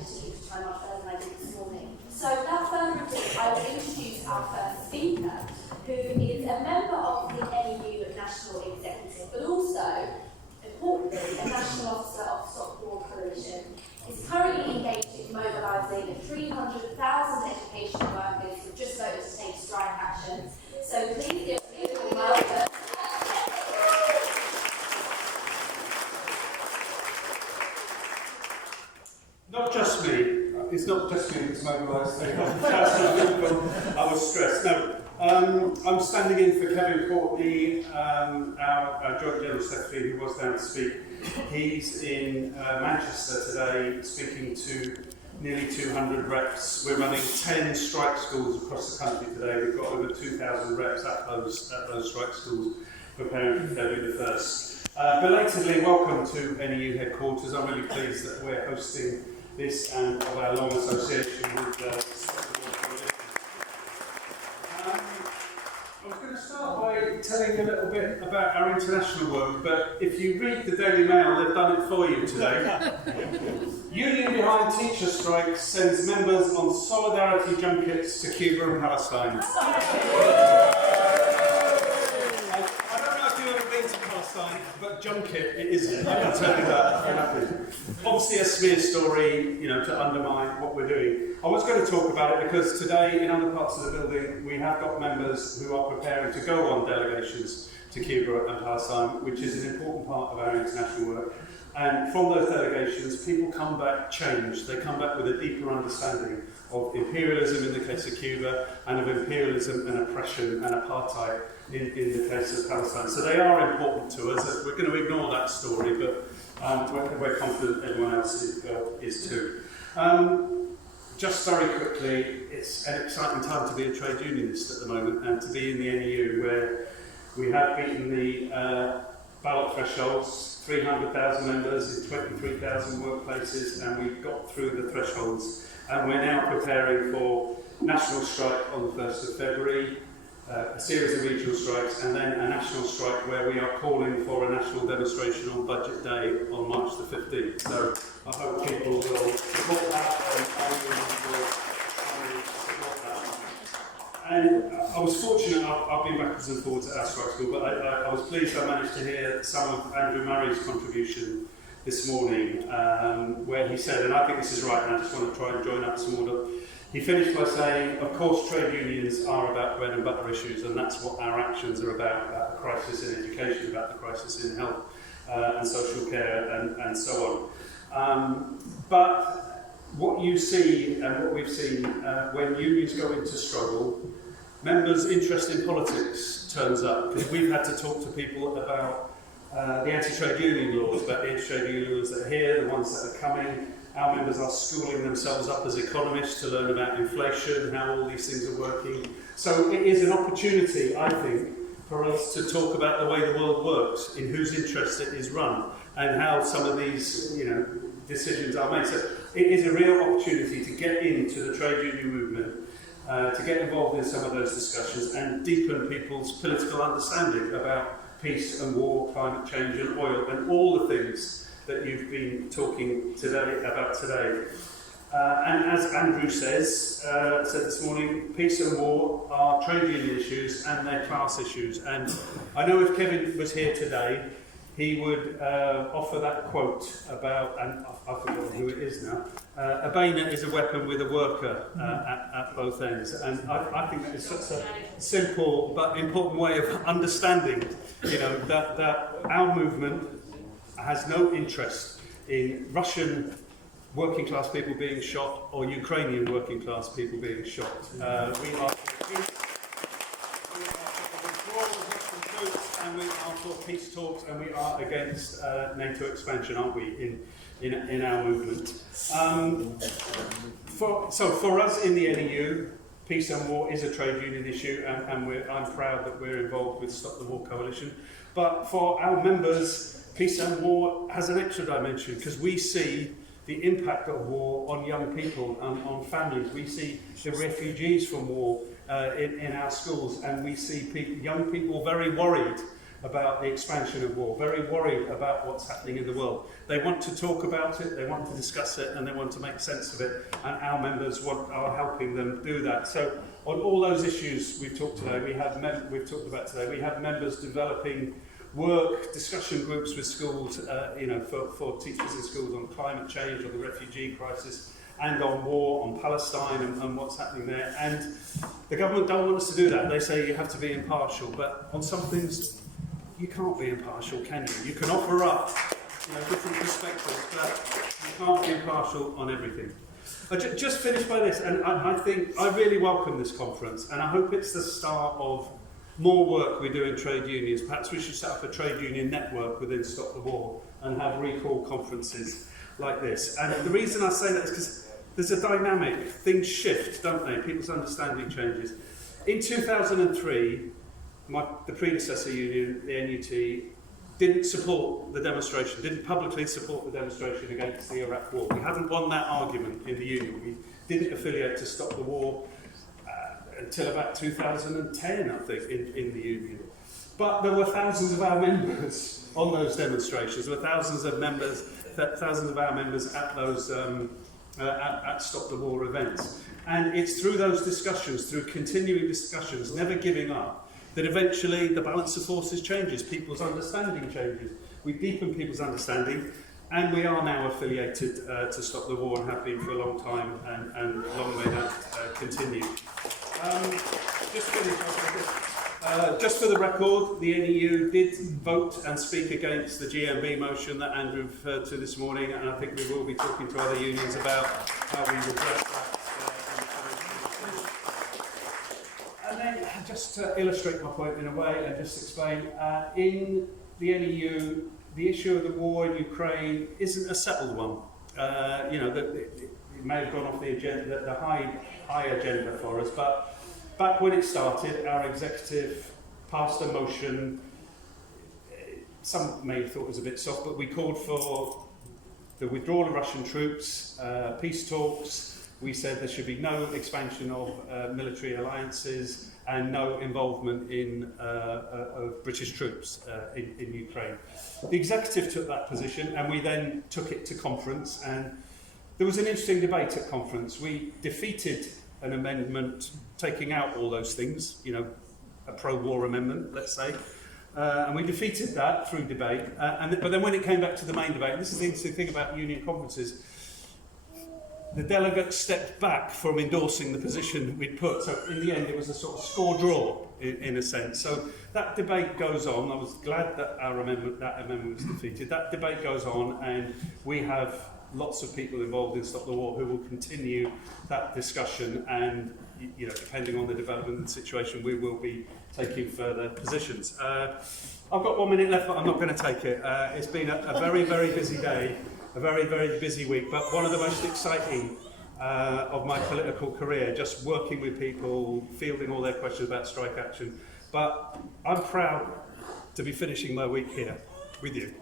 managed to keep time much better than I did this morning. So without further ado, I will introduce our first speaker, who is a member of the NEU National Executive, but also, importantly, a National Officer of Stop War Coalition. He's currently engaged in mobilising 300,000 education workers who just voted to take strike action. So please give a warm welcome. Not just me. It's not just me that's mobilised. I was stressed. No, I'm standing in for Kevin Courtney, our Joint General Secretary, who was down to speak. He's in Manchester today, speaking to nearly 200 reps. We're running 10 strike schools across the country today. We've got over 2,000 reps at those strike schools, preparing for February the 1st. Belatedly, welcome to NEU headquarters. I'm really pleased that we're hosting this and of our long association with I was going to start by telling you a little bit about our international work, but if you read the Daily Mail, they've done it for you today. Union behind teacher strikes sends members on solidarity junkets to Cuba and Palestine. But junket, it isn't. I can tell you that. Obviously a smear story, to undermine what we're doing. I was going to talk about it because today, in other parts of the building, we have got members who are preparing to go on delegations to Cuba and Palestine, which is an important part of our international work. And from those delegations, people come back changed. They come back with a deeper understanding of imperialism in the case of Cuba, and of imperialism and oppression and apartheid in the case of Palestine. So they are important to us. We're going to ignore that story, but we're confident everyone else is too. Just very quickly, it's an exciting time to be a trade unionist at the moment, and to be in the NEU, where we have beaten the ballot thresholds, 300,000 members in 23,000 workplaces, and we've got through the thresholds. And we're now preparing for national strike on the 1st of February, a series of regional strikes, and then a national strike where we are calling for a national demonstration on Budget Day on March the 15th. So I hope people will support that, and I will support that. And I was fortunate, I've been backwards and forwards at our strike school, but I was pleased I managed to hear some of Andrew Murray's contribution this morning, where he said, and I think this is right, and I just want to try and join up some order. He finished by saying, of course trade unions are about bread and butter issues, and that's what our actions are about the crisis in education, about the crisis in health and social care and so on. But what you see, and what we've seen, when unions go into struggle, members' interest in politics turns up, because we've had to talk to people about the anti-trade union laws, about the anti-trade union laws that are here, the ones that are coming. Our members are schooling themselves up as economists to learn about inflation, how all these things are working. So it is an opportunity, I think, for us to talk about the way the world works, in whose interest it is run, and how some of these decisions are made. So it is a real opportunity to get into the trade union movement, to get involved in some of those discussions and deepen people's political understanding about peace and war, climate change and oil, and all the things that you've been talking about today. And as Andrew said this morning, peace and war are trade union issues and they're class issues. And I know if Kevin was here today, he would offer that quote about, and I've forgotten who it is now, a bayonet is a weapon with a worker at both ends. And I think that is such a simple but important way of understanding, that our movement has no interest in Russian working class people being shot or Ukrainian working class people being shot. We are for peace, we are for the withdrawal of Russian troops, and we are for peace talks, and we are against NATO expansion, aren't we, in our movement. For us in the NEU, peace and war is a trade union issue, and I'm proud that we're involved with Stop the War Coalition. But for our members, peace and war has an extra dimension, because we see the impact of war on young people and on families. We see the refugees from war in our schools, and we see young people very worried about the expansion of war, very worried about what's happening in the world. They want to talk about it, they want to discuss it, and they want to make sense of it, and our members are helping them do that. So on all those issues we've talked about today, we have members developing work, discussion groups with schools, for teachers in schools on climate change, on the refugee crisis, and on war, on Palestine and what's happening there. And the government don't want us to do that. They say you have to be impartial, but on some things you can't be impartial, can you? You can offer up different perspectives, but you can't be impartial on everything. I just finished by this, and I think I really welcome this conference, and I hope it's the start of more work we do in trade unions. Perhaps we should set up a trade union network within Stop the War and have recall conferences like this. And the reason I say that is because there's a dynamic. Things shift, don't they? People's understanding changes. In 2003, the predecessor union, the NEU, didn't support the demonstration, didn't publicly support the demonstration against the Iraq war. We hadn't won that argument in the union. We didn't affiliate to Stop the War until about 2010, I think, in the union. But there were thousands of our members on those demonstrations. There were thousands of our members at those at Stop the War events. And it's through those discussions, through continuing discussions, never giving up, that eventually the balance of forces changes, people's understanding changes. We deepen people's understanding, and we are now affiliated to Stop the War and have been for a long time, and long may that continue. Just for the record, the NEU did vote and speak against the GMB motion that Andrew referred to this morning, and I think we will be talking to other unions about how we redress that. And then, just to illustrate my point in a way and just explain, in the NEU, the issue of the war in Ukraine isn't a settled one. It may have gone off the agenda, the high agenda for us, but back when it started, our executive passed a motion. Some may have thought it was a bit soft, but we called for the withdrawal of Russian troops, peace talks. We said there should be no expansion of military alliances and no involvement of British troops in Ukraine. The executive took that position, and we then took it to conference, and there was an interesting debate at conference. We defeated an amendment taking out all those things, a pro-war amendment, let's say, and we defeated that through debate. But then when it came back to the main debate, and this is the interesting thing about union conferences, the delegates stepped back from endorsing the position we'd put. So in the end, it was a sort of score draw, in a sense. So that debate goes on. I was glad that that amendment was defeated. That debate goes on, and we have lots of people involved in Stop the War who will continue that discussion, and depending on the development of the situation, we will be taking further positions. I've got 1 minute left, but I'm not going to take it. It's been a very, very busy day, a very, very busy week, but one of the most exciting of my political career, just working with people, fielding all their questions about strike action. But I'm proud to be finishing my week here with you.